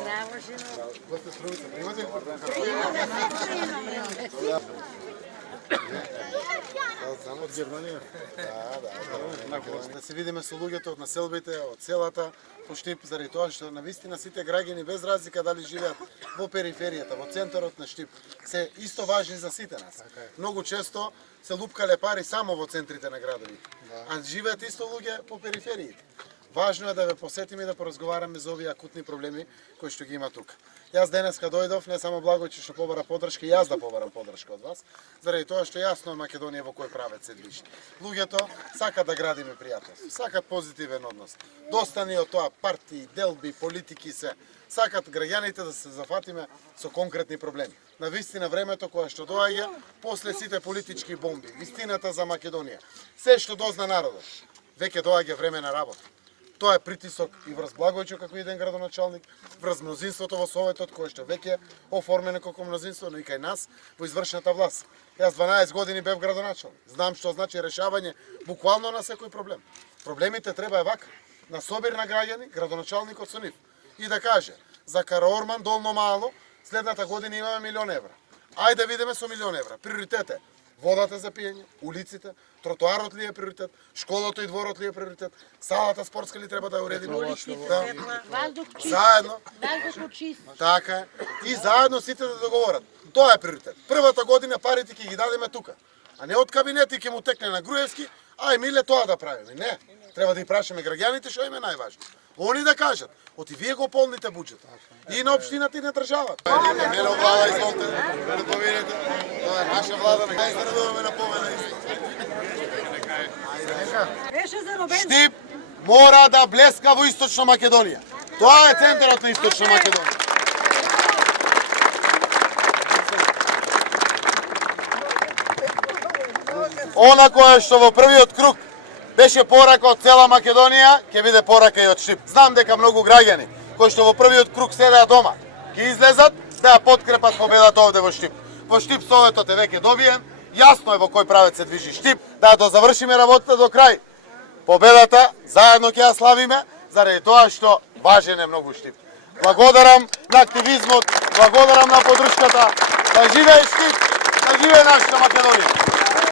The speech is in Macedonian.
Здраво, жено. Госте струмица, примате ли? Само од Германија? Да се видиме со луѓето од населбите, од селата, по Штип, заради тоа што навистина сите граѓани без разлика дали живеат во периферијата, во центарот на Штип, се исто важни за сите нас. Многу често се лупкале пари само во центрите на градовите, а живеат исто луѓе по перифериите. Важно е да ве посетиме и да поразговараме за овие акутни проблеми кои што ги има тука. Јас денеска дојдов не само Благојче што побара поддршка, јас да побарам поддршка од вас, заради тоа што јасно е Македонија во кој правец се движи. Луѓето сакаат да градиме пријателство, сакаат позитивен однос. Доста ни од тоа партии, делби, политики се. Сакаат граѓаните да се зафатиме со конкретни проблеми. На вистина времето кое што доаѓа после сите политички бомби, вистината за Македонија, се што дозна народот, веќе доаѓа време на работа. Тоа е притисок и врз Благојче како иден градоначалник, врз мнозинството во Советот, кое што веќе оформено како мнозинство, но и кај нас во извршната власт. Јас 12 години бев градоначалник. Знам што значи решавање буквално на секој проблем. Проблемите треба е вака, на собир на граѓани, градоначалникот со нив. И да каже, за Караорман долно мало, следната година имаме 1.000.000 евра. Ајде да видиме со 1.000.000 евра. Приоритет е водата за пиење, улиците, тротоарот ли е приоритет, школото и дворот ли е приоритет, салата спортска ли треба да ја уредиме? Заедно. Така е. И заедно сите да договорат. Тоа е приоритет. Првата година парите ќе ги дадеме тука. А не од кабинети ќе му текне на Груевски, ај миле тоа да правиме. Не. Треба да и прашаме граѓаните што им е најважно. Они да кажат, оти вие го полните буџетот. И на општината и на државата. Мело влада, изволте, да поминете. Тоа е наша влада, нека се радуваме на победа исто. Штип мора да блеска во Источна Македонија. Тоа е центарот на Источна Македонија. Она кое што во првиот круг беше порака од цела Македонија, ќе биде порака и од Штип. Знам дека многу граѓани кои што во првиот круг седеа дома, ќе излезат да ја подкрепат победата овде во Штип. Во Штип Советот е веќе добиен, јасно е во кој правец се движи Штип, да завршиме работата до крај. Победата заедно ќе ја славиме, заради тоа што важен е многу Штип. Благодарам на активизмот, благодарам на поддршката. Да живее Штип, да живее нашата Македонија.